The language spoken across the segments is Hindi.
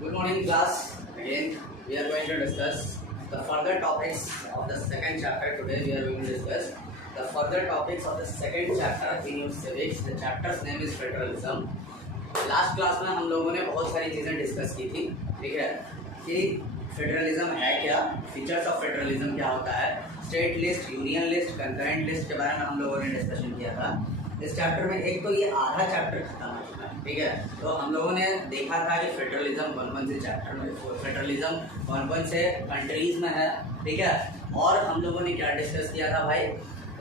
Good morning, class. Again, we are going to discuss the further topics of the second chapter. Today, we are going to discuss the further topics of the second chapter in your civics. The chapter's name is federalism. Last class में हम लोगों ने बहुत सारी चीज़ें डिस्कस की थी, ठीक है, कि फेडरलिज्म है क्या, फीचर्स ऑफ फेडरलिज्म क्या होता है, state list, union list, concurrent list के बारे में हम लोगों ने डिस्कशन किया था। इस चैप्टर में एक तो ये आधा चैप्टर खत्म हो चुका है, ठीक है। तो हम लोगों ने देखा था कि फेडरलिज्म कौन से चैप्टर में, फेडरलिज्म कौन से कंट्रीज में है, ठीक है। और हम लोगों ने क्या डिस्कस किया था भाई,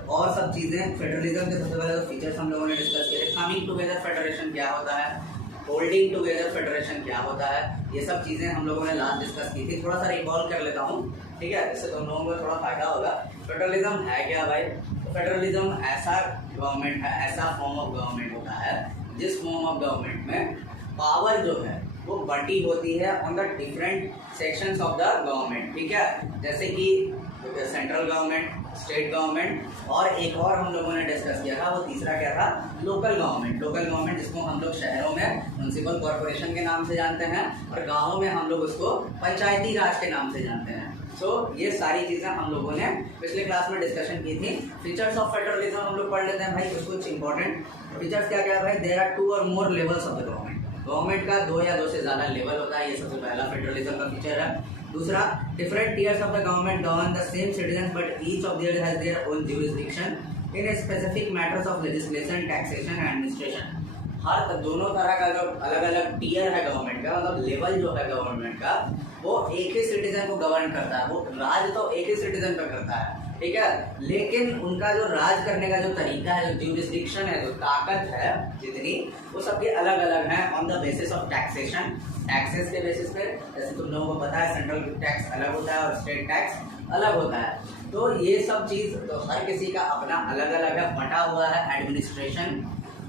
और सब चीज़ें फेडरलिज्म के सबसे पहले फीचर्स हम लोगों ने डिस्कस किए थे। कमिंग टुगेदर फेडरेशन क्या होता है, होल्डिंग टुगेदर फेडरेशन क्या होता है, ये सब चीज़ें हम लोगों ने लास्ट डिस्कस की थी। थोड़ा सा रिकॉल कर लेता हूँ, ठीक है, इससे तुम लोगों को थोड़ा फायदा होगा। फेडरलिज्म है क्या भाई? तो फेडरलिज्म ऐसा गवर्नमेंट है, ऐसा फॉर्म ऑफ गवर्नमेंट होता है जिस फॉर्म ऑफ गवर्नमेंट में पावर जो है वो बटी होती है on the different sections of the government, ठीक है। जैसे कि सेंट्रल गवर्नमेंट, स्टेट गवर्नमेंट, और एक और हम लोगों ने डिस्कस किया था, वो तीसरा क्या था, लोकल गवर्नमेंट। लोकल गवर्नमेंट जिसको हम लोग शहरों में म्युनिसिपल कॉर्पोरेशन के नाम से जानते हैं और गाँवों में हम लोग उसको पंचायती राज के नाम से जानते हैं। सो ये सारी चीज़ें हम लोगों ने पिछले क्लास में डिस्कशन की थी। फीचर्स ऑफ फेडरलिज्म हम लोग पढ़ लेते हैं भाई, कुछ इंपॉर्टेंट फीचर्स क्या क्या है भाई। देयर आर 2 और more levels of the government. Government का 2 या 2 से ज़्यादा लेवल होता है, ये सबसे पहला फेडरलिज्म का फीचर है। दूसरा, different tiers of the government govern the same citizen but each of their has their own jurisdiction in specific matters of legislation, taxation and administration. हर दोनों तरह का जो अलग अलग टीयर है गवर्नमेंट का, मतलब लेवल जो है गवर्नमेंट का, वो एक ही सिटीजन को गवर्न करता है। वो राज तो एक ही सिटीजन पर करता है, ठीक है, लेकिन उनका जो राज करने का जो तरीका है, जो ज्यूरिसडिक्शन है, जो ताकत है जितनी, वो सबके अलग अलग हैं on the basis of taxation. Taxes के बेसिस पे, जैसे तुम लोगों को पता है सेंट्रल टैक्स अलग होता है और स्टेट टैक्स अलग होता है। तो ये सब चीज़ तो हर किसी का अपना अलग अलग है, बटा हुआ है। एडमिनिस्ट्रेशन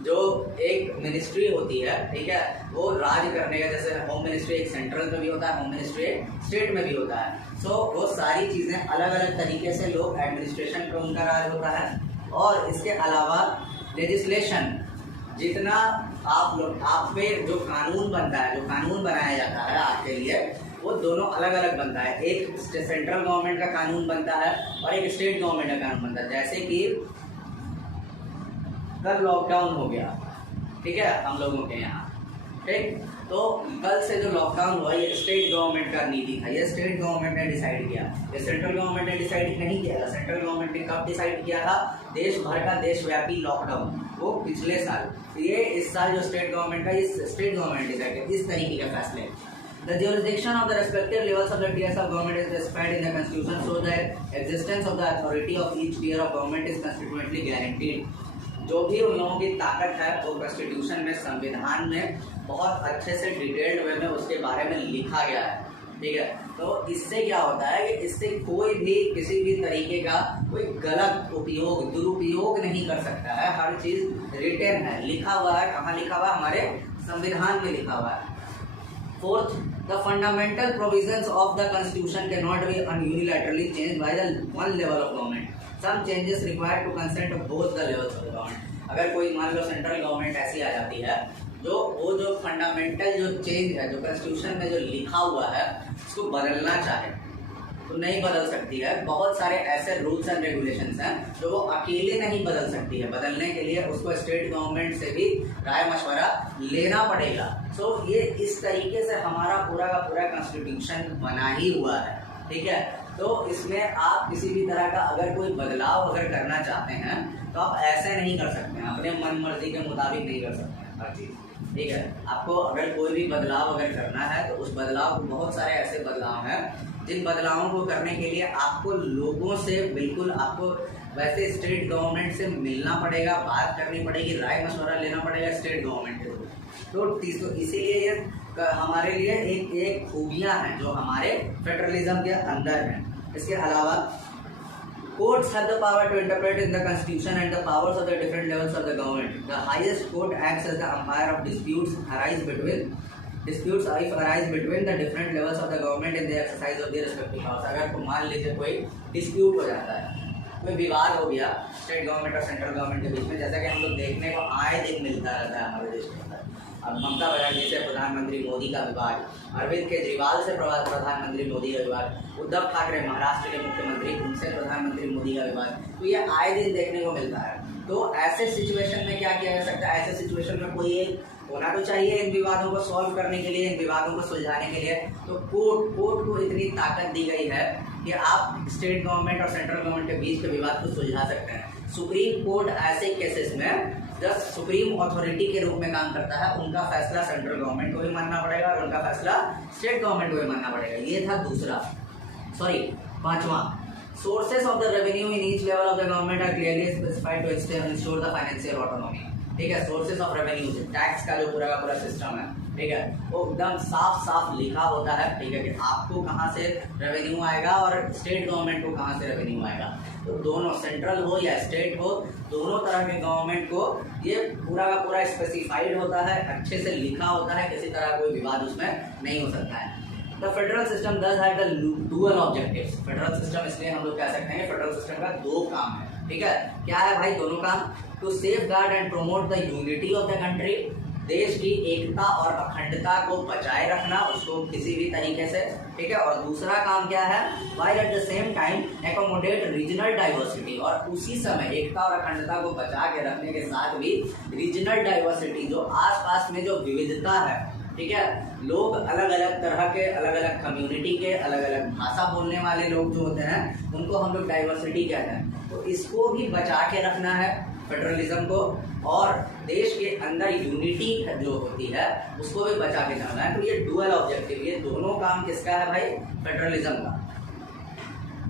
जो एक मिनिस्ट्री होती है, ठीक है, वो राज करने का, जैसे होम मिनिस्ट्री एक सेंट्रल में भी होता है, होम मिनिस्ट्री एक स्टेट में भी होता है। सो वो सारी चीज़ें अलग अलग तरीके से लोग एडमिनिस्ट्रेशन पे उनका राज होता है। और इसके अलावा लेजिस्लेशन, जितना आप पे जो कानून बनता है, जो कानून बनाया जाता है आपके लिए, वो दोनों अलग अलग बनता है। एक सेंट्रल गवर्नमेंट का कानून बनता है और एक स्टेट गवर्नमेंट का कानून बनता है। जैसे कि कल लॉकडाउन हो गया, ठीक है, हम लोगों के यहाँ, ठीक, तो कल से जो लॉकडाउन हुआ, ये स्टेट गवर्नमेंट का नीति था, ये स्टेट गवर्नमेंट ने डिसाइड किया, ये सेंट्रल गवर्नमेंट ने डिसाइड नहीं किया था। सेंट्रल गवर्नमेंट ने कब डिसाइड किया था? देश भर का देशव्यापी लॉकडाउन, वो पिछले साल। ये इस साल जो स्टेट गवर्नमेंट का, ये स्टेट गवर्नमेंट डिसाइड किया इस तरीके के फैसले। The jurisdiction of the respective levels of the tiers of government is specified in the constitution, so the existence of the authority of each tier of government is constitutionally guaranteed. जो भी उन लोगों की ताकत है वो कॉन्स्टिट्यूशन में, संविधान में बहुत अच्छे से डिटेल्ड वे में उसके बारे में लिखा गया है, ठीक है। तो इससे क्या होता है कि इससे कोई भी किसी भी तरीके का कोई गलत उपयोग, दुरुपयोग नहीं कर सकता है। हर चीज़ रिटेन है, लिखा हुआ है। कहाँ लिखा हुआ है? हमारे संविधान में लिखा हुआ है। Fourth, the fundamental provisions of the Constitution cannot be unilaterally changed by the one level of government. Some changes required to consent of both the levels of the government. अगर कोई मान लो सेंट्रल गवर्नमेंट ऐसी आ जाती है, जो फंडामेंटल जो चेंज है, जो कॉन्स्टिट्यूशन में जो लिखा हुआ है, उसको बदलना चाहे तो नहीं बदल सकती है। बहुत सारे ऐसे रूल्स एंड रेगुलेशंस हैं जो वो अकेले नहीं बदल सकती है। बदलने के लिए उसको स्टेट गवर्नमेंट से भी राय मशवरा लेना पड़ेगा। सो ये इस तरीके से हमारा पूरा का पूरा कॉन्स्टिट्यूशन बना ही हुआ है, ठीक है। तो इसमें आप किसी भी तरह का अगर कोई बदलाव अगर करना चाहते हैं तो आप ऐसे नहीं कर सकते हैं, अपने मन मर्जी के मुताबिक नहीं कर सकते हैं हर चीज़, ठीक है। आपको अगर कोई भी बदलाव अगर करना है तो उस बदलाव, बहुत सारे ऐसे बदलाव हैं जिन बदलावों को करने के लिए आपको लोगों से, बिल्कुल आपको वैसे स्टेट गवर्नमेंट से मिलना पड़ेगा, बात करनी पड़ेगी, राय मशवरा लेना पड़ेगा स्टेट गवर्नमेंट के। तो इसीलिए ये हमारे लिए एक खूबियाँ हैं जो हमारे फेडरलिज्म के अंदर हैं। इसके अलावा courts have the power to interpret in the constitution and the powers of the different levels of the government. The highest court acts as the umpire of disputes if arise between the different levels of the government in the exercise of their respective powers. अगर तो मान लीजिए कोई डिस्प्यूट हो जाता है, कोई विवाद हो गया स्टेट गवर्नमेंट और सेंट्रल गवर्नमेंट के बीच में, जैसा कि हम लोग देखने को आए दिन मिलता रहता है हमारे देश के अंदर, अब ममता बनर्जी से प्रधानमंत्री मोदी का विवाद, अरविंद केजरीवाल से प्रधानमंत्री मोदी का विवाद, उद्धव ठाकरे महाराष्ट्र के मुख्यमंत्री उनसे प्रधानमंत्री मोदी का विवाद, तो ये आए दिन देखने को मिलता है। तो ऐसे सिचुएशन में क्या किया जा सकता है, ऐसे सिचुएशन में कोई एक होना तो चाहिए इन विवादों को सॉल्व करने के लिए, इन विवादों को सुलझाने के लिए। तो कोर्ट को इतनी ताकत दी गई है कि आप स्टेट गवर्नमेंट और सेंट्रल गवर्नमेंट के बीच के विवाद को सुलझा सकते हैं। सुप्रीम कोर्ट ऐसे केसेस में जब सुप्रीम अथॉरिटी के रूप में काम करता है, उनका फैसला सेंट्रल गवर्नमेंट को भी मानना पड़ेगा और उनका फैसला स्टेट गवर्नमेंट को भी मानना पड़ेगा। ये था पांचवा। Sources of the revenue in each level of the government are clearly specified to ensure the financial autonomy. ठीक है, सोर्सेस ऑफ रेवेन्यू, टैक्स का जो पूरा का पूरा सिस्टम है, ठीक है, वो एकदम साफ साफ लिखा होता है। ठीक है, कि आपको कहाँ से रेवेन्यू आएगा और स्टेट गवर्नमेंट को कहाँ से रेवेन्यू आएगा। तो दोनों, सेंट्रल हो या स्टेट हो, दोनों तरह के गवर्नमेंट को ये पूरा का पूरा स्पेसिफाइड होता है, अच्छे से लिखा होता है, किसी तरह कोई विवाद उसमें नहीं हो सकता है। The federal system does have the dual objectives. Federal system इसलिए हम लोग कह सकते हैं फेडरल सिस्टम का दो काम है। ठीक है, क्या है भाई दोनों काम? To safeguard and promote the unity of the country, देश की एकता और अखंडता को बचाए रखना, उसको किसी भी तरीके से। ठीक है, और दूसरा काम क्या है? While at the same time accommodate regional diversity, और उसी समय एकता और अखंडता को बचा के रखने के साथ भी रीजनल डाइवर्सिटी, जो आसपास में जो विविधता है, ठीक है, लोग अलग अलग तरह के, अलग अलग कम्युनिटी के, अलग अलग भाषा बोलने वाले लोग जो होते हैं, उनको हम लोग डाइवर्सिटी कहते हैं। तो इसको भी बचा के रखना है फेडरलिज्म को, और देश के अंदर यूनिटी जो होती है उसको भी बचा के जाना है। तो ये डुअल ऑब्जेक्टिव, ये दोनों काम किसका है भाई? फेडरलिज्म का।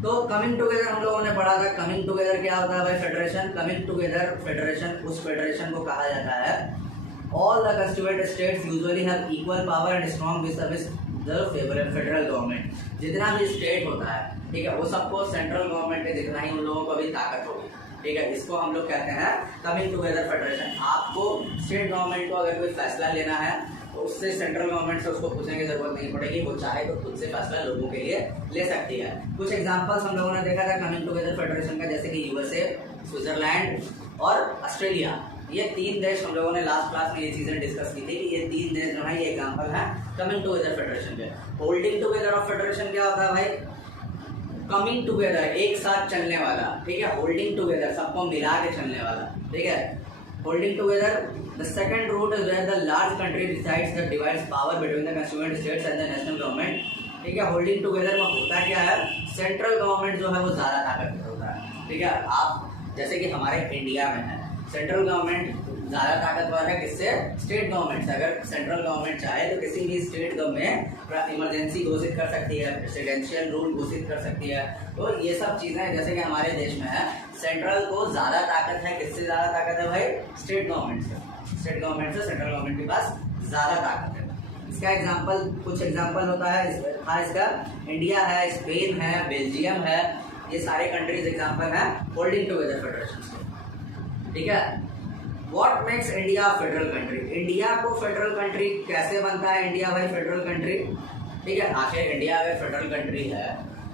तो कमिंग टुगेदर हम लोगों ने पढ़ा था। कमिंग टुगेदर क्या होता है भाई? फेडरेशन। कमिंग टुगेदर फेडरेशन, उस फेडरेशन को कहा जाता है all the constituent states usually have equal power and strong with service the federal government. जितना भी स्टेट होता है, ठीक है, वो सबको सेंट्रल गवर्नमेंट के जितना ही उन लोगों को भी ताकत होगी। ठीक है, इसको हम लोग कहते हैं कमिंग टुगेदर फेडरेशन। आपको स्टेट गवर्नमेंट को अगर कोई फैसला लेना है तो उससे सेंट्रल गवर्नमेंट से उसको पूछने की जरूरत नहीं पड़ेगी, वो चाहे तो खुद से फैसला लोगों के लिए ले सकती है। कुछ एग्जांपल्स हम लोगों ने देखा था कमिंग टुगेदर फेडरेशन का, जैसे कि यूएसए, स्विट्जरलैंड और ऑस्ट्रेलिया। ये तीन देश हम लोगों ने लास्ट क्लास में ये चीजें डिस्कस की थी कि ये तीन देश जो है ये एग्जाम्पल है कमिंग टुगेदर फेडरेशन के। होल्डिंग टुगेदर ऑफ फेडरेशन क्या होता है भाई? कमिंग टुगेदर, एक साथ चलने वाला। ठीक है, होल्डिंग टुगेदर, सबको मिला के चलने वाला। ठीक है, holding together the second route is where the large country decides the divides power between the constituent states and the national government. ठीक है, होल्डिंग टुगेदर में होता क्या है? सेंट्रल गवर्नमेंट जो है वो ज्यादा ताकत होता है। ठीक है, आप जैसे कि हमारे इंडिया में है, सेंट्रल गवर्नमेंट ज्यादा ताकतवर है किससे? स्टेट गवर्नमेंट से। अगर सेंट्रल गवर्नमेंट चाहे तो किसी भी स्टेट में इमरजेंसी घोषित कर सकती है, प्रेसिडेंशियल रूल घोषित कर सकती है। तो ये सब चीजें जैसे कि हमारे देश में है, सेंट्रल को ज्यादा ताकत है, किससे ज्यादा ताकत है भाई? स्टेट गवर्नमेंट से। स्टेट गवर्नमेंट से सेंट्रल गवर्नमेंट के पास ज्यादा ताकत है। इसका एग्जाम्पल, कुछ एग्जाम्पल होता है इसका इंडिया है, स्पेन है, बेल्जियम है, ये सारे कंट्रीज एग्जाम्पल है होल्डिंग टुगेदर फेडरेशन। ठीक है, what makes India federal country? India को फेडरल कंट्री कैसे बनता है इंडिया भाई फेडरल कंट्री? ठीक है, आखिर इंडिया अगर फेडरल कंट्री है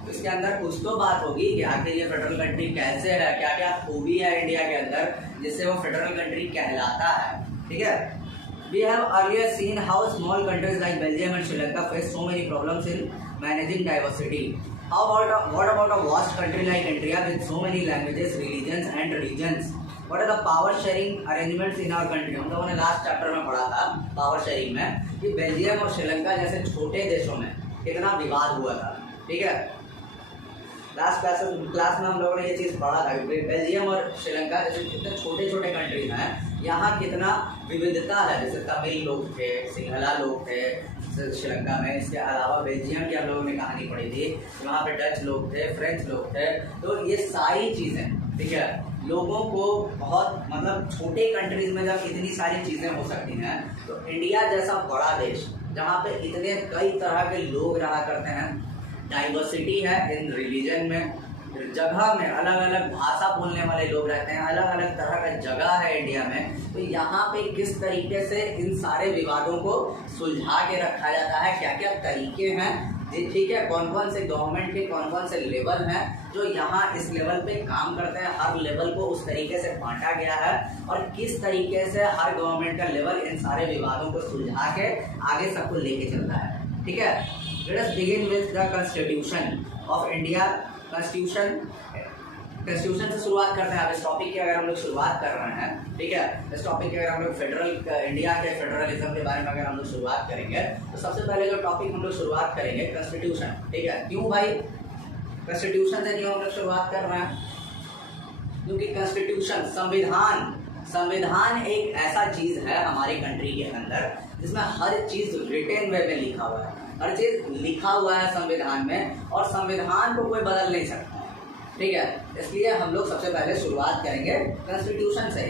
तो इसके अंदर कुछ तो बात होगी कि आखिर ये फेडरल कंट्री कैसे है, क्या क्या खूबी है इंडिया के अंदर जिससे वो फेडरल कंट्री कहलाता है। ठीक है, we have earlier seen how small countries like Belgium and Sri Lanka face so many problems in managing diversity. What about a vast country like India with so many languages, religions and regions? What are the power sharing arrangements in our country? हम लोगों ने लास्ट चैप्टर में पढ़ा था पावर शेयरिंग में कि बेल्जियम और श्रीलंका जैसे छोटे देशों में कितना विवाद हुआ था। ठीक है, लास्ट क्लास में हम लोगों ने ये चीज़ पढ़ा था कि बेल्जियम और श्रीलंका जैसे कितने छोटे छोटे कंट्रीज हैं, यहाँ कितना विविधता है। जैसे तमिल लोग थे, सिंहला लोग थे श्रीलंका में, इसके अलावा बेल्जियम की हम लोगों ने कहानी पढ़ी थी, वहाँ पे डच लोग थे, फ्रेंच लोग थे। तो ये सारी चीज़ें, ठीक है, लोगों को बहुत, मतलब छोटे कंट्रीज में जब इतनी सारी चीज़ें हो सकती हैं, तो इंडिया जैसा बड़ा देश जहाँ पे इतने कई तरह के लोग रहा करते हैं, डाइवर्सिटी है इन रिलीजन में, जगह में अलग अलग भाषा बोलने वाले लोग रहते हैं, अलग अलग तरह का जगह है इंडिया में, तो यहाँ पे किस तरीके से इन सारे विवादों को सुलझा के रखा जाता है, क्या क्या तरीके हैं जी, ठीक है, कौन कौन से गवर्नमेंट के कौन कौन से लेवल हैं जो यहाँ इस लेवल पे काम करते हैं, हर लेवल को उस तरीके से बांटा गया है और किस तरीके से हर गवर्नमेंट का लेवल इन सारे विवादों को सुलझा के आगे सबको लेके चलता है। ठीक है, let us begin with the constitution of India. Constitution से शुरुआत करते हैं। अब इस टॉपिक की अगर हम लोग शुरुआत कर रहे हैं, ठीक है, इस टॉपिक की अगर हम लोग इंडिया के फेडरलिज्म के बारे में अगर हम लोग शुरुआत करेंगे तो सबसे पहले जो टॉपिक हम लोग शुरुआत करेंगे कॉन्स्टिट्यूशन। ठीक है, क्यों भाई कॉन्स्टिट्यूशन से क्यों हम लोग शुरुआत कर रहे हैं? क्योंकि कॉन्स्टिट्यूशन संविधान एक ऐसा चीज है हमारी कंट्री के अंदर जिसमें हर चीज रिटेन वे में लिखा हुआ है, हर चीज लिखा हुआ है संविधान में और संविधान को कोई बदल नहीं सकता। ठीक है, इसलिए हम लोग सबसे पहले शुरुआत करेंगे कॉन्स्टिट्यूशन से।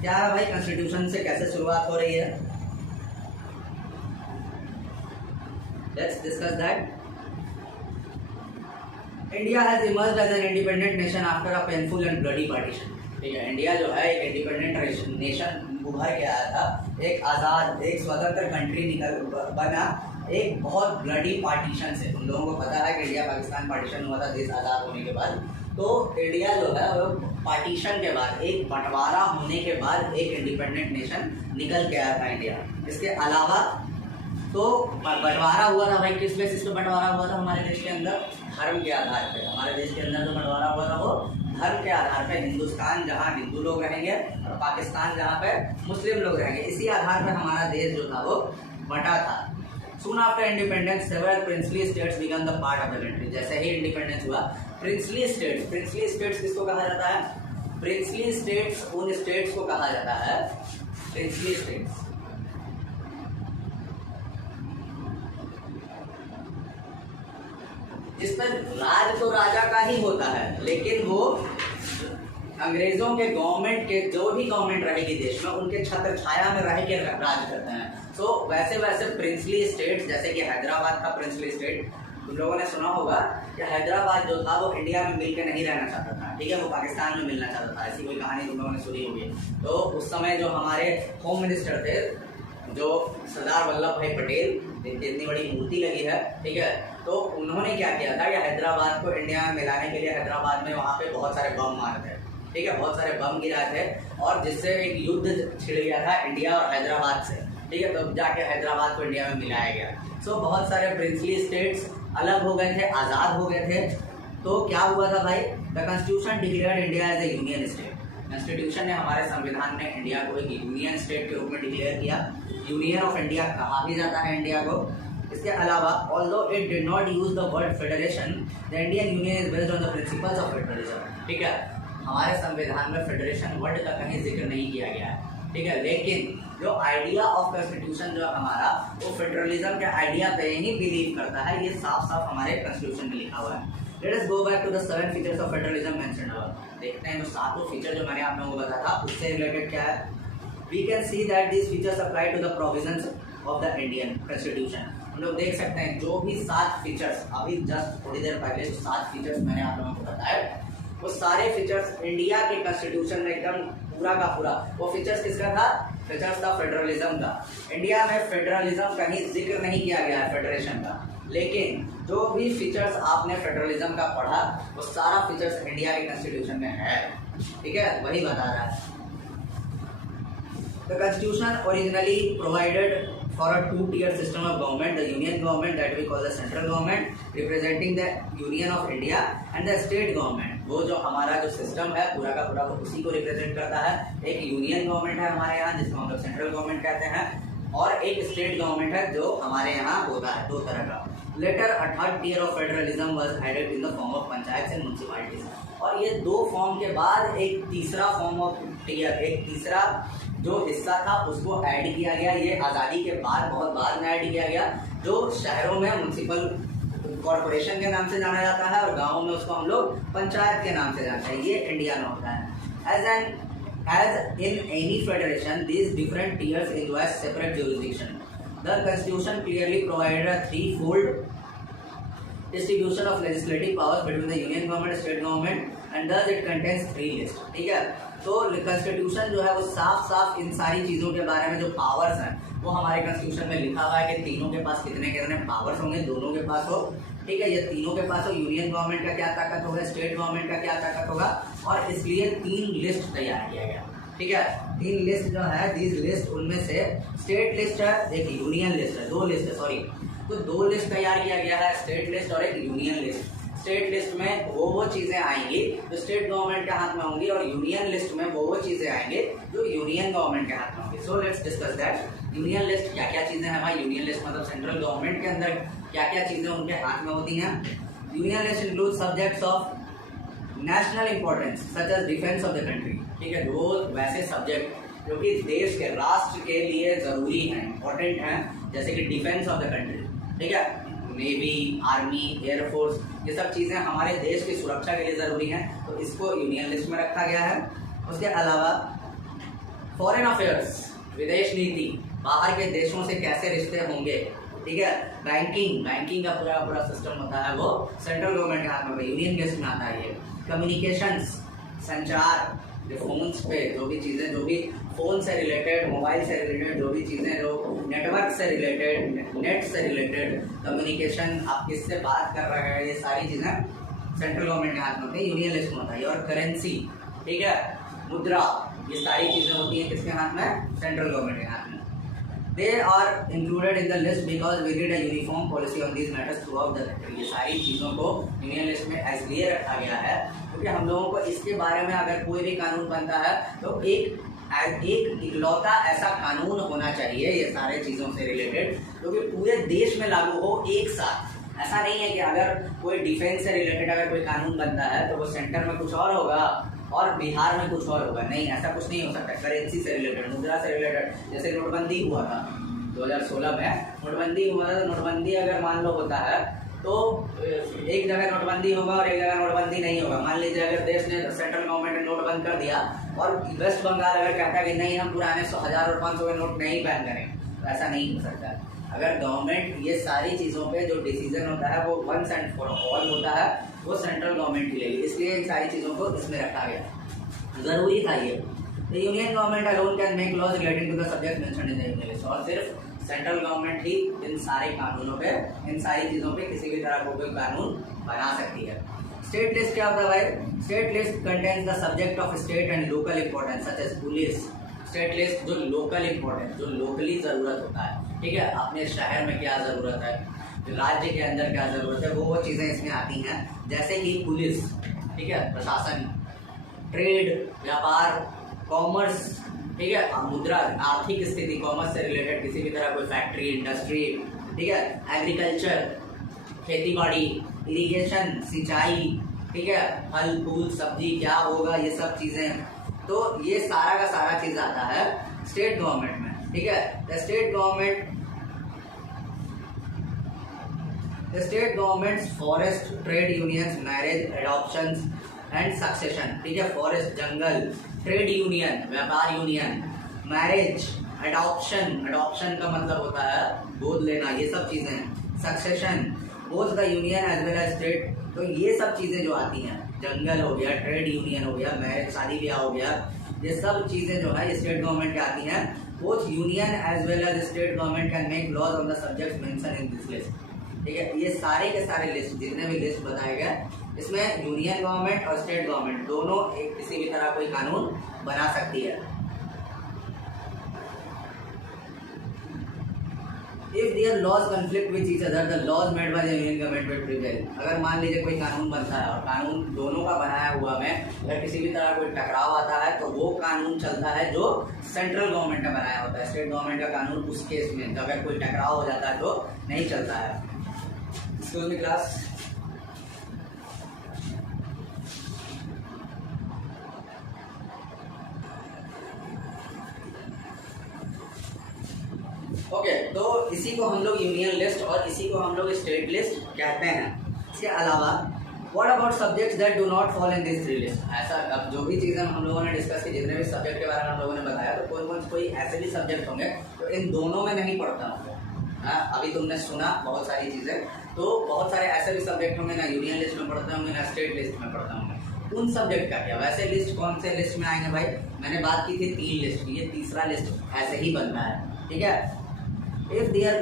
क्या है भाई कॉन्स्टिट्यूशन से कैसे शुरुआत हो रही है? Let's discuss that. India has emerged as an independent nation after a painful and bloody partition. ठीक है, इंडिया जो है एक इंडिपेंडेंट नेशन उभर के आया था, एक आज़ाद एक स्वतंत्र कंट्री बना एक बहुत ब्लडी पार्टीशन से। उन लोगों को पता है कि इंडिया पाकिस्तान पार्टीशन हुआ था देश आज़ाद होने के बाद, तो इंडिया जो है वो पार्टीशन के बाद एक बंटवारा होने के बाद एक इंडिपेंडेंट नेशन निकल के आया था इंडिया। इसके अलावा तो बंटवारा हुआ था भाई, किस बेसिस पे बंटवारा हुआ था हमारे देश के अंदर? धर्म के आधार पे। हमारे देश के अंदर जो बंटवारा हुआ था वो धर्म के आधार पे, हिंदुस्तान जहाँ हिंदू लोग रहेंगे और पाकिस्तान जहाँ पे मुस्लिम लोग रहेंगे, इसी आधार पे हमारा देश जो था वो बंटा था। Soon after independence, several princely states became the part of the country. जैसे ही इंडिपेंडेंस हुआ, प्रिंसली स्टेट्स किसको कहा जाता है? प्रिंसली स्टेट्स उन स्टेट्स को कहा जाता है प्रिंसली स्टेट्स। जिसमें राज तो राजा का ही होता है, लेकिन वो अंग्रेजों के गवर्नमेंट के जो भी गवर्नमेंट रहेगी देश में उनके छत्र छाया में रह के राज करते हैं। तो वैसे वैसे प्रिंसली स्टेट्स, जैसे कि हैदराबाद का प्रिंसली स्टेट, तुम लोगों ने सुना होगा कि हैदराबाद जो था वो इंडिया में मिलकर नहीं रहना चाहता था। ठीक है, वो पाकिस्तान में मिलना चाहता था, ऐसी कोई कहानी तुम लोगों ने सुनी होगी। तो उस समय जो हमारे होम मिनिस्टर थे, जो सरदार वल्लभ भाई पटेल, इतनी बड़ी मूर्ति लगी है, ठीक है, तो उन्होंने क्या किया था कि हैदराबाद को इंडिया में मिलाने के लिए हैदराबाद में वहाँ पे बहुत सारे बम मारे थे। ठीक है, बहुत सारे बम गिराए थे और जिससे एक युद्ध छिड़ गया था इंडिया और हैदराबाद से। ठीक है, तो जाके हैदराबाद को इंडिया में मिलाया गया। सो बहुत सारे प्रिंसली स्टेट्स अलग हो गए थे, आज़ाद हो गए थे। तो क्या हुआ था भाई? The constitution declared India as a union state. Constitution ने हमारे संविधान में इंडिया को एक यूनियन स्टेट के रूप में डिक्लेयर किया। यूनियन ऑफ इंडिया कहा भी जाता है इंडिया को। इसके अलावा although it did not use the word federation, the Indian union is based on the principles of federalism. ठीक है, हमारे संविधान में फेडरेशन वर्ड का कहीं जिक्र नहीं किया गया है। ठीक है, लेकिन जो आइडिया ऑफ कॉन्स्टिट्यूशन जो हमारा वो फेडरलिज्म के आइडिया पे ही बिलीव करता है, ये साफ साफ हमारे कॉन्स्टिट्यूशन में लिखा हुआ है। Let us go back to the 7 features of federalism mentioned above. देखते हैं जो 7 फीचर जो मैंने आप लोगों को बताया था उससे रिलेटेड क्या है। We can see that this features apply to the provisions of the Indian constitution. हम लोग देख सकते हैं जो भी 7 फीचर्स, अभी जस्ट थोड़ी देर पहले जो 7 फीचर्स मैंने आप लोगों को बताया, वो सारे फीचर्स इंडिया के कॉन्स्टिट्यूशन में एकदम पूरा का पूरा। वो फीचर्स किसका था? फीचर्स था फेडरलिज्म का। इंडिया में फेडरलिज्म कहीं जिक्र नहीं किया गया है फेडरेशन का, लेकिन जो भी फीचर्स आपने फेडरलिज्म का पढ़ा वो सारा फीचर्स इंडिया के कॉन्स्टिट्यूशन में है। ठीक है, वही बता रहा है। The Constitution originally provided for a 2-tier system of government, the union government that we call the central government representing the Union of India and the state government। वो जो हमारा जो सिस्टम है पूरा का पूरा वो उसी को रिप्रेजेंट करता है। एक यूनियन गवर्नमेंट है हमारे यहाँ जिसको हम लोग सेंट्रल गवर्नमेंट कहते हैं, और एक स्टेट गवर्नमेंट है जो हमारे यहाँ होता है 2 तरह का। Later a 3rd tier of federalism was added in the form of panchayats and municipalities। और ये 2 फॉर्म के बाद एक तीसरा फॉर्म ऑफ टियर, एक तीसरा जो हिस्सा था उसको ऐड किया गया। ये आज़ादी के बाद बहुत बाद में ऐड किया गया, जो शहरों में म्यूनसिपल कॉर्पोरेशन के नाम से जाना जाता है और गाँवों में उसको हम लोग पंचायत के नाम से जानते हैं। ये इंडिया में होता है। As in any federation, these different tiers enjoy separate jurisdiction. The Constitution clearly provided a threefold distribution of legislative powers between the union government, state government, and thus it contains 3 lists. ठीक है, तो कॉन्स्टिट्यूशन जो है वो साफ साफ इन सारी चीज़ों के बारे में जो पावर्स हैं वो हमारे कॉन्स्टिट्यूशन में लिखा हुआ है कि तीनों के पास कितने कितने पावर्स होंगे, दोनों के पास हो, ठीक है, ये तीनों के पास हो, यूनियन गवर्नमेंट का क्या ताकत होगा, स्टेट गवर्नमेंट का क्या ताकत होगा, और इसलिए 3 लिस्ट तैयार किया गया, ठीक है। 3 लिस्ट जो है, दीज लिस्ट, उनमें से स्टेट लिस्ट है, एक यूनियन लिस्ट है, 2 लिस्ट है, सॉरी, तो 2 लिस्ट तैयार किया गया है, स्टेट लिस्ट और एक यूनियन लिस्ट। स्टेट लिस्ट में वो चीज़ें आएंगी जो स्टेट गवर्नमेंट के हाथ में होंगी, और यूनियन लिस्ट में वो चीज़ें आएंगी जो यूनियन गवर्नमेंट के हाथ में होंगी। So let's discuss that union list क्या क्या चीज़ें हैं भाई। यूनियन लिस्ट मतलब सेंट्रल गवर्नमेंट के अंदर क्या क्या चीज़ें उनके हाथ में होती हैं। Union list include subjects of national importance such as defence of the country, ठीक है, वो वैसे सब्जेक्ट जो कि देश के, राष्ट्र के लिए ज़रूरी हैं, इंपॉर्टेंट हैं, जैसे कि डिफेंस ऑफ द कंट्री, ठीक है, नेवी, आर्मी, एयरफोर्स, ये सब चीज़ें हमारे देश की सुरक्षा के लिए ज़रूरी हैं, तो इसको यूनियन लिस्ट में रखा गया है। उसके अलावा फॉरेन अफेयर्स, विदेश नीति, बाहर के देशों से कैसे रिश्ते होंगे, ठीक है, बैंकिंग का पूरा सिस्टम होता है, वो सेंट्रल गवर्नमेंट के हाथ में, यूनियन लिस्ट में आता है ये। कम्युनिकेशंस, संचार, जो फोन्स पे जो भी चीज़ें, जो भी फ़ोन से रिलेटेड, मोबाइल से रिलेटेड जो भी चीज़ें, जो नेटवर्क से रिलेटेड, नेट से रिलेटेड कम्युनिकेशन, आप किससे बात कर रहे हैं, ये सारी चीज़ें सेंट्रल गवर्नमेंट के हाथ में होती है, यूनियन लिस्ट में होता है। और करेंसी, ठीक है, मुद्रा, ये सारी चीज़ें होती हैं किसके हाथ में, सेंट्रल गवर्नमेंट के हाथ में। They are included in the list because we need a uniform policy on these matters throughout the country. ये सारी चीज़ों को यूनियन लिस्ट में इसलिए रखा गया है क्योंकि हम लोगों को इसके बारे में अगर कोई भी कानून बनता है तो एक इकलौता ऐसा कानून होना चाहिए ये सारे चीज़ों से रिलेटेड जो कि पूरे देश में लागू हो एक साथ। ऐसा नहीं है कि अगर कोई डिफेंस से रिलेटेड अगर कोई कानून बनता है तो वो सेंटर में कुछ और होगा और बिहार में कुछ और होगा, नहीं, ऐसा कुछ नहीं हो सकता। करेंसी से रिलेटेड, मुद्रा से रिलेटेड, जैसे नोटबंदी हुआ था 2016 में, नोटबंदी हुआ था, तो नोटबंदी अगर मान लो होता है तो एक जगह नोटबंदी होगा और एक जगह नोटबंदी नहीं होगा। मान लीजिए अगर देश ने, सेंट्रल गवर्नमेंट ने नोट बंद कर दिया और वेस्ट बंगाल अगर कहता है कि नहीं हम पुराने 1000 और 500 के नोट नहीं बैन करेंगे, तो ऐसा नहीं हो सकता। अगर गवर्नमेंट ये सारी चीज़ों पे जो डिसीजन होता है वो वंस एंड फॉर ऑल होता है, वो सेंट्रल गवर्नमेंट की लेगी, इसलिए इन सारी चीज़ों को इसमें रखा गया, ज़रूरी था ये। The union government alone can make laws relating to the subject mentioned in the union list, और सिर्फ सेंट्रल गवर्नमेंट ही इन सारे कानूनों पे, इन सारी चीज़ों पे किसी भी तरह को कोई कानून बना सकती है। स्टेट लिस्ट क्या होता है भाई? State list contains the subject of state and local importance such as police. State list जो लोकल इंपॉर्टेंस, जो लोकली ज़रूरत होता है, ठीक है, अपने शहर में क्या ज़रूरत है, राज्य के अंदर क्या ज़रूरत है, वो चीज़ें इसमें आती हैं, जैसे कि पुलिस, ठीक है, प्रशासन, ट्रेड, व्यापार, कॉमर्स, ठीक है, मुद्रा, आर्थिक स्थिति, कॉमर्स से रिलेटेड किसी भी तरह कोई फैक्ट्री, इंडस्ट्री, ठीक है, एग्रीकल्चर, खेती बाड़ी, इरिगेशन, सिंचाई, ठीक है, फल फूल सब्जी क्या होगा, ये सब चीज़ें, तो ये सारा का सारा चीज़ आता है स्टेट गवर्नमेंट में, ठीक है। The state governments forest, trade unions, marriage, adoptions and succession, ठीक है, फॉरेस्ट जंगल, ट्रेड यूनियन व्यापार यूनियन, मैरिज, एडॉप्शन का मतलब होता है गोद लेना, ये सब चीज़ें, succession, both the union as well as state, तो ये सब चीज़ें जो आती हैं, जंगल हो गया, ट्रेड यूनियन हो गया, मैरिज शादी ब्याह हो गया, ये सब चीज़ें जो है स्टेट गवर्नमेंट की आती हैं। Both union as well as state government can make laws on the subjects mention in this list, ठीक है। ये सारे के सारे लिस्ट, जितने भी लिस्ट बताए गए, इसमें यूनियन गवर्नमेंट और स्टेट गवर्नमेंट दोनों एक किसी भी तरह कोई कानून बना सकती है। If their laws conflict with each other, the laws made by the union government will prevail. अगर मान लीजिए कोई कानून बनता है और कानून दोनों का बनाया हुआ में अगर किसी भी तरह कोई टकराव आता है तो वो कानून चलता है जो सेंट्रल गवर्नमेंट का बनाया होता है। स्टेट गवर्नमेंट का कानून उस केस में तो अगर कोई टकराव हो जाता है तो नहीं चलता है। स्कूल में क्लास ओके, तो इसी को हम लोग यूनियन लिस्ट और इसी को हम लोग स्टेट लिस्ट कहते हैं। इसके अलावा what about subjects that do not fall in this three list, ऐसा अब जो भी चीज़ें हम लोगों ने डिस्कस की, जितने भी सब्जेक्ट के बारे में हम लोगों ने बताया, तो कोई ऐसे भी सब्जेक्ट होंगे तो इन दोनों में नहीं पढ़ता होंगे। हाँ, अभी तुमने सुना बहुत सारी चीज़ें, तो बहुत सारे ऐसे भी सब्जेक्ट होंगे ना यूनियन लिस्ट में पढ़ते होंगे ना स्टेट लिस्ट में पढ़ते होंगे, उन सब्जेक्ट का क्या। वैसे लिस्ट कौन से लिस्ट में आएंगे भाई, मैंने बात की थी 3 लिस्ट की, ये तीसरा लिस्ट ऐसे ही बनना है, ठीक है। If there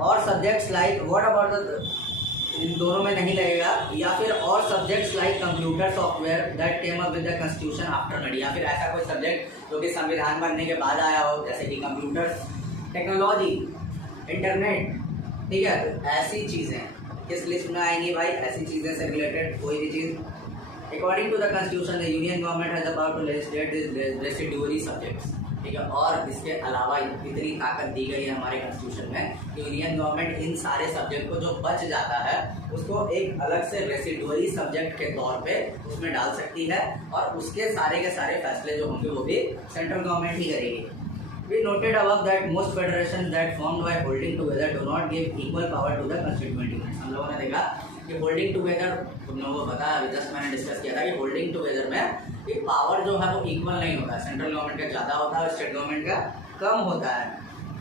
are subjects like what about the, इन दोनों में नहीं लगेगा, या फिर और subjects like computer software that came up with the constitution after made, या फिर ऐसा कोई सब्जेक्ट जो कि संविधान बनने के बाद आया हो, जैसे कि कंप्यूटर टेक्नोलॉजी, इंटरनेट, ठीक है। तो ऐसी चीज़ें किस लिस्ट में आएंगी भाई, ऐसी चीज़ें से रिलेटेड कोई भी चीज़। According to the constitution the union government has the power to legislate this residuary subjects, ठीक है। और इसके अलावा इतनी ताकत दी गई है हमारे कॉन्स्टिट्यूशन में कि यूनियन गवर्नमेंट इन सारे सब्जेक्ट को जो बच जाता है उसको एक अलग से रेसिडुअरी सब्जेक्ट के तौर पे उसमें डाल सकती है, और उसके के सारे फैसले जो होंगे वो भी सेंट्रल गवर्नमेंट ही करेगी। We noted above that most federations that formed by holding together do not give equal power to the constituent units। हम लोगों ने देखा कि होल्डिंग टुगेदर, तुम लोगों को पता है, जस्ट मैंने डिस्कस किया था कि होल्डिंग टुगेदर में ये पावर जो है वो इक्वल नहीं होता है, सेंट्रल गवर्नमेंट का ज़्यादा होता है और स्टेट गवर्नमेंट का कम होता है।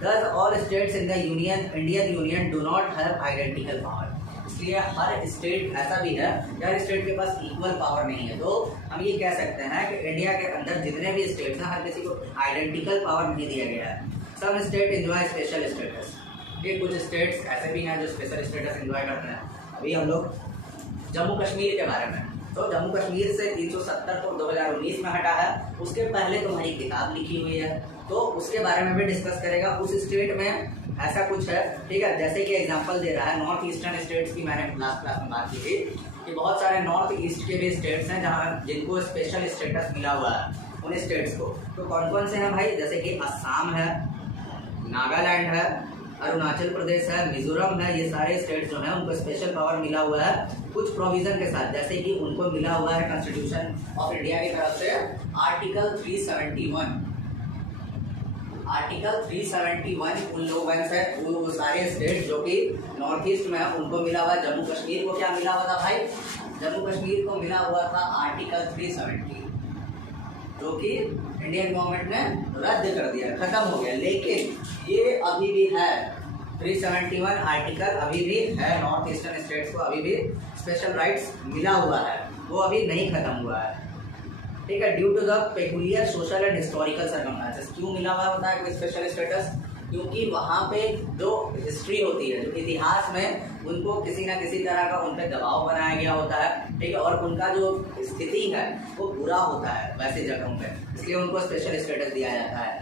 Thus all states in the Indian Union do not have identical power। इसलिए हर स्टेट ऐसा भी है कि हर स्टेट के पास इक्वल पावर नहीं है। तो हम ये कह सकते हैं कि इंडिया के अंदर जितने भी स्टेट्स हैं हर किसी को आइडेंटिकल पावर नहीं दिया गया है। Some state enjoy special status, ये कुछ स्टेट्स ऐसे भी हैं जो स्पेशल स्टेटस एंजॉय करते हैं। अभी हम लोग जम्मू कश्मीर के बारे में, तो जम्मू कश्मीर से 370 तो 2019 में हटा है, उसके पहले तुम्हारी किताब लिखी हुई है, तो उसके बारे में भी डिस्कस करेगा। उस स्टेट में ऐसा कुछ है, ठीक है। जैसे कि एग्जांपल दे रहा है नॉर्थ ईस्टर्न स्टेट्स की, मैंने लास्ट क्लास में बात की थी कि बहुत सारे नॉर्थ ईस्ट के भी स्टेट्स हैं जहाँ जिनको स्पेशल स्टेटस मिला हुआ है उन स्टेट्स को। तो कौन कौन से हैं भाई, जैसे कि असम है, नागालैंड है, अरुणाचल प्रदेश है, मिजोरम है, ये सारे स्टेट्स जो हैं उनको स्पेशल पावर मिला हुआ है कुछ प्रोविजन के साथ। जैसे कि उनको मिला हुआ है कॉन्स्टिट्यूशन ऑफ इंडिया की तरफ से आर्टिकल 371, आर्टिकल 371 उन लोगों से, वो सारे स्टेट जो कि नॉर्थ ईस्ट में है उनको मिला हुआ। जम्मू कश्मीर को क्या मिला हुआ था भाई, जम्मू कश्मीर को मिला हुआ था आर्टिकल 370, जो कि इंडियन गवर्नमेंट ने रद्द कर दिया, खत्म हो गया। लेकिन ये अभी भी है, 371 आर्टिकल अभी भी है, नॉर्थ ईस्टर्न स्टेट्स को अभी भी स्पेशल राइट्स मिला हुआ है, वो अभी नहीं खत्म हुआ है, ठीक है। Due to the peculiar social and historical circumstances, क्यों मिला हुआ होता है कोई स्पेशल स्टेटस, क्योंकि वहाँ पे जो हिस्ट्री होती है, जो इतिहास में उनको किसी ना किसी तरह का उन पर दबाव बनाया गया होता है, ठीक है, और उनका जो स्थिति है वो बुरा होता है वैसे जगहों पे, इसलिए उनको स्पेशल स्टेटस दिया जाता है।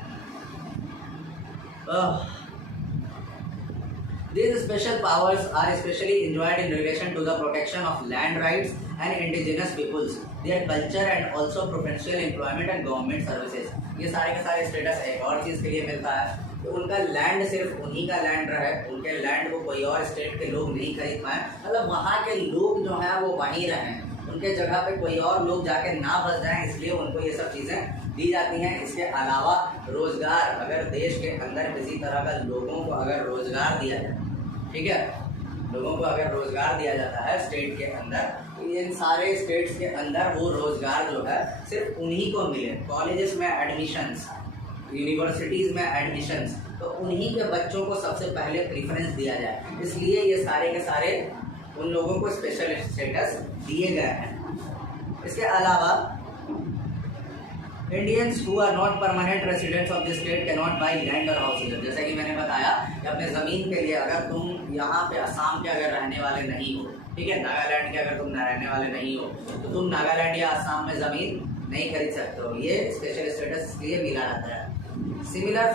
These special powers are especially enjoyed in relation to the protection of land rights and indigenous peoples, their culture and also preferential employment and government services। ये सारे के सारे स्टेटस एक और चीज़ के लिए मिलता है कि उनका लैंड सिर्फ उन्हीं का लैंड रहे, उनके लैंड को कोई और स्टेट के लोग नहीं खरीद पाए, मतलब वहाँ के लोग जो हैं वो वहीं रहें, उनके जगह पे कोई और लोग जाके ना बस जाएं, इसलिए उनको ये सब चीज़ें दी जाती हैं। इसके अलावा रोजगार, अगर देश के अंदर किसी तरह का लोगों को अगर रोजगार दिया जाए, ठीक है, लोगों को अगर रोजगार दिया जाता है स्टेट के अंदर, तो इन सारे स्टेट्स के अंदर वो रोजगार जो है सिर्फ उन्हीं को मिले। कॉलेजेस में एडमिशन्स, यूनिवर्सिटीज़ में एडमिशन्स, तो उन्हीं के बच्चों को सबसे पहले प्रेफरेंस दिया जाए, इसलिए ये सारे के सारे उन लोगों को स्पेशल स्टेटस दिए गए हैं। इसके अलावा Indians who are not permanent residents of the state can not buy land और हाउसेज। जैसे कि मैंने बताया कि अपने ज़मीन के लिए अगर तुम यहाँ पे असम के अगर रहने वाले नहीं हो, ठीक है, नागालैंड के अगर तुम रहने वाले नहीं हो, तो तुम नागालैंड या असम में ज़मीन नहीं खरीद सकते हो। ये स्पेशल स्टेटस इसलिए मिला जाता है। Similar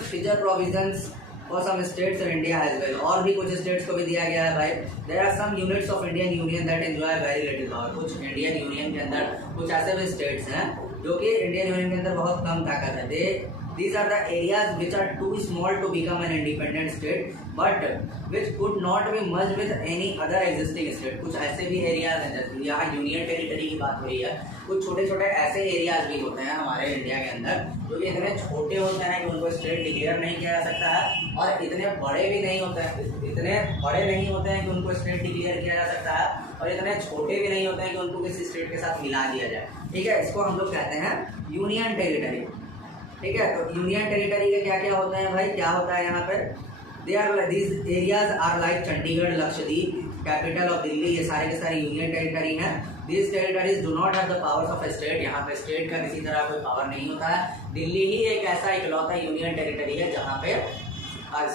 feature provisions for some states in India as well, और भी कुछ स्टेट्स को भी दिया गया है भाई। There are some units of Indian union that enjoy very little power. कुछ इंडियन यूनियन के अंदर कुछ ऐसे भी स्टेट्स हैं जो कि इंडियन यूनियन के अंदर बहुत कम ताकत है। These are the areas which are too small to become an independent state, but which could not be merged with any other existing state। कुछ ऐसे भी एरियाज हैं, जैसे यहाँ यूनियन टेरिटरी की बात हो रही है, कुछ छोटे छोटे ऐसे एरियाज भी होते हैं हमारे इंडिया के अंदर जो कि इतने छोटे होते हैं कि उनको स्टेट डिक्लेयर नहीं किया जा सकता है, और इतने बड़े भी नहीं होते हैं, इतने बड़े नहीं होते हैं कि उनको स्टेट डिक्लेयर किया जा सकता है, और इतने छोटे भी नहीं होते हैं कि उनको किसी स्टेट के साथ मिला दिया जाए। ठीक है, इसको हम लोग कहते हैं यूनियन टेरिटरी। ठीक है, तो यूनियन टेरिटरी के क्या क्या होते हैं भाई, क्या होता है यहाँ पे, these areas are like Chandigarh, Lakshadweep, capital of Delhi, ये सारे के सारे यूनियन टेरिटरी हैं। These territories do not have the powers of a state, यहाँ पे स्टेट का किसी तरह कोई पावर नहीं होता है। दिल्ली ही एक ऐसा इकलौता यूनियन टेरिटरी है जहाँ पे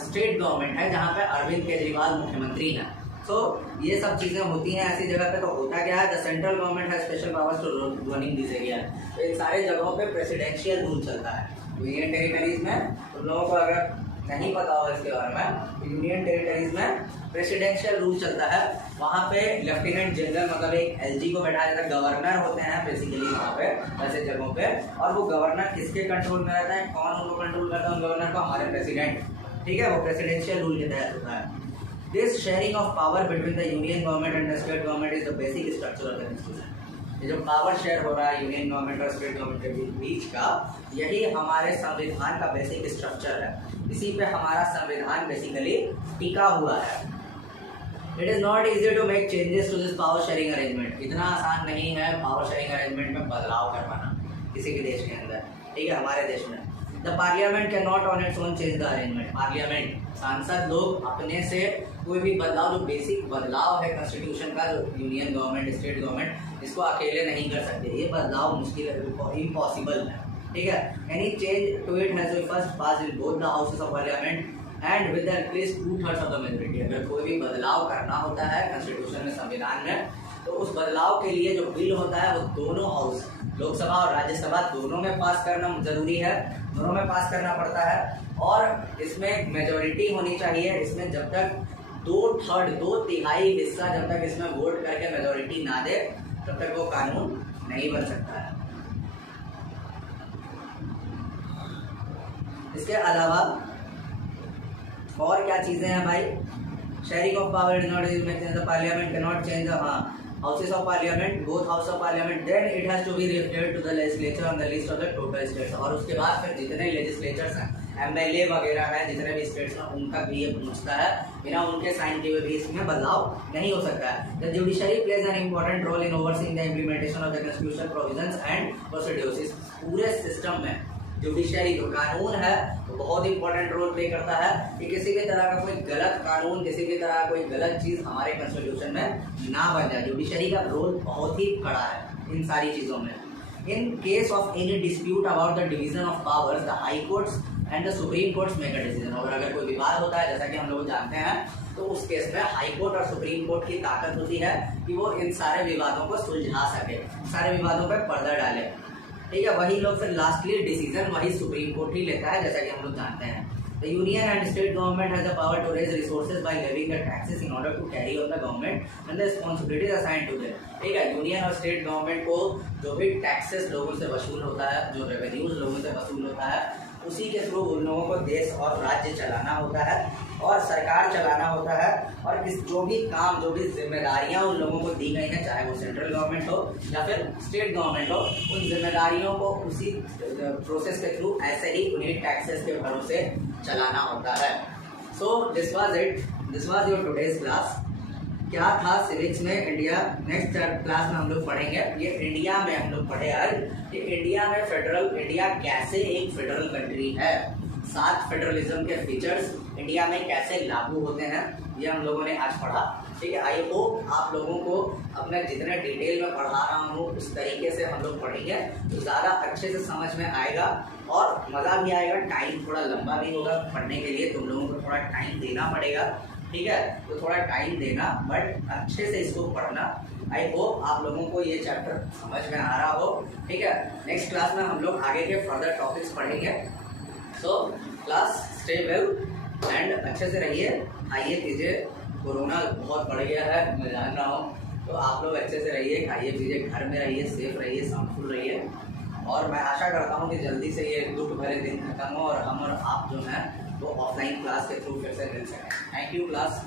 स्टेट गवर्नमेंट है, जहाँ पे अरविंद केजरीवाल मुख्यमंत्री हैं। तो ये सब चीज़ें होती हैं ऐसी जगह पे। तो होता क्या है, द सेंट्रल गवर्नमेंट है special powers to running this area. तो इन सारे जगहों पे प्रेसिडेंशियल रूल चलता है यूनियन टेरिटरीज में। तो लोगों को अगर नहीं पता हो इसके बारे में, यूनियन टेरिटरीज में प्रेसिडेंशियल रूल चलता है। वहाँ पे लेफ्टिनेंट जनरल मतलब एक एलजी को बैठाया जाता है, गवर्नर होते हैं बेसिकली वहाँ पे ऐसे जगहों पे। और वो गवर्नर किसके कंट्रोल में रहता है, कौन उनको कंट्रोल करता है उन गवर्नर को, हमारे प्रेसिडेंट। ठीक है, वो प्रेसिडेंशियल रूल के तहत होता है। This sharing of power between the union government and the state government is the basic structure of the constitution. ये जो पावर शेयर हो रहा है यूनियन गवर्नमेंट और स्टेट गवर्नमेंट के बीच का, यही हमारे संविधान का बेसिक स्ट्रक्चर है। इसी पे हमारा संविधान बेसिकली टिका हुआ है। It is not easy to make changes to this power sharing arrangement. इतना आसान नहीं है पावर शेयरिंग अरेंजमेंट में बदलाव करवाना किसी भी देश के अंदर। ठीक है, हमारे देश में the parliament can not on its own change the arrangement. Parliament, सांसद लोग अपने से कोई भी बदलाव, जो बेसिक बदलाव है कॉन्स्टिट्यूशन का, जो यूनियन गवर्नमेंट स्टेट गवर्नमेंट, इसको अकेले नहीं कर सकते। ये बदलाव मुश्किल है, इम्पॉसिबल है। ठीक है, any change to it has to first pass in both the houses of parliament and with at least 2/3 of the majority. अगर कोई भी बदलाव करना होता है कॉन्स्टिट्यूशन में, संविधान में, तो उस बदलाव के लिए जो बिल होता है वो दोनों हाउस, लोकसभा और राज्यसभा, दोनों में पास करना जरूरी है, दोनों में पास करना पड़ता है। और इसमें मेजॉरिटी होनी चाहिए। इसमें जब तक 2/3 हिस्सा जब तक इसमें वोट करके मेजॉरिटी ना दे, तब तक वो कानून नहीं बन सकता है। इसके अलावा और क्या चीजें हैं भाई, sharing of power is not the parliament can not change the houses of parliament, both house of parliament, then it has to be referred to the legislature on the list of the total states। और उसके बाद फिर जितने legislatures हैं, MLA वगैरह हैं, जितने भी states हैं, उनका भी ये पूछता है। बिना उनके साइन किए हुए भी इसमें बदलाव नहीं हो सकता है। The judiciary plays an important role in overseeing the implementation of the constitutional provisions and procedures। इस पूरे सिस्टम में जुडिशरी जो कानून है वो बहुत इंपॉर्टेंट रोल प्ले करता है कि किसी भी तरह का कोई गलत कानून, किसी भी तरह कोई गलत चीज हमारे कॉन्स्टिट्यूशन में ना बन जाए। जुडिशरी का रोल बहुत ही बड़ा है इन सारी चीजों में। In case of any dispute about the division of powers, the high courts and the supreme courts make a decision. और अगर कोई विवाद होता है, जैसा कि हम लोग जानते हैं, तो उस केस में हाई कोर्ट और सुप्रीम कोर्ट की ताकत होती है कि वो इन सारे विवादों को सुलझा सके, सारे विवादों पर पर्दा डाले। ठीक है, वही लोग फिर लास्टली डिसीजन वही सुप्रीम कोर्ट ही लेता है, जैसा कि हम लोग जानते हैं। The union and state government has the power to raise resources by levying the taxes in order to carry on the government and the responsibilities assigned to them। ठीक है, यूनियन और स्टेट गवर्नमेंट को जो भी टैक्सेस लोगों से वसूल होता है, जो रेवेन्यूज लोगों से वसूल होता है, उसी के थ्रू उन लोगों को देश और राज्य चलाना होता है और सरकार चलाना होता है। और इस जो भी काम, जो भी जिम्मेदारियां उन लोगों को दी गई हैं, चाहे वो सेंट्रल गवर्नमेंट हो या फिर स्टेट गवर्नमेंट हो, उन जिम्मेदारियों को उसी प्रोसेस के थ्रू ऐसे ही उन्हीं टैक्सेस के भरोसे चलाना होता है। So this was your today's class. क्या था सिविक्स में इंडिया। नेक्स्ट क्लास में हम लोग पढ़ेंगे ये इंडिया में हम लोग पढ़े आज कि इंडिया में इंडिया कैसे एक फेडरल कंट्री है, 7 फेडरलिज्म के फीचर्स इंडिया में कैसे लागू होते हैं, ये हम लोगों ने आज पढ़ा। ठीक है, आई होप आप लोगों को अपने जितने डिटेल में पढ़ा रहा हूँ उस तरीके से हम लोग पढ़ेंगे तो ज़्यादा अच्छे से समझ में आएगा और मज़ा भी आएगा। टाइम थोड़ा लंबा भी होगा पढ़ने के लिए, तुम लोगों को थोड़ा टाइम देना पड़ेगा। ठीक है, तो थोड़ा टाइम देना, बट अच्छे से इसको पढ़ना। आई होप आप लोगों को ये चैप्टर समझ में आ रहा हो। ठीक है, नेक्स्ट क्लास में हम लोग आगे के फर्दर टॉपिक्स पढ़ेंगे। So class stay well and अच्छे से रहिए, खाइए पीजिए। कोरोना बहुत बढ़ गया है, मैं जान रहा हूँ, तो आप लोग अच्छे से रहिए, खाइए पीजिए, घर में रहिए, सेफ रहिए, साउंडफुल रहिए। और मैं आशा करता हूँ कि जल्दी से ये दुख भरे दिन खत्म हो और हम और आप जो हैं वो ऑफलाइन क्लास के थ्रू फिर से मिल सकें। Thank you class.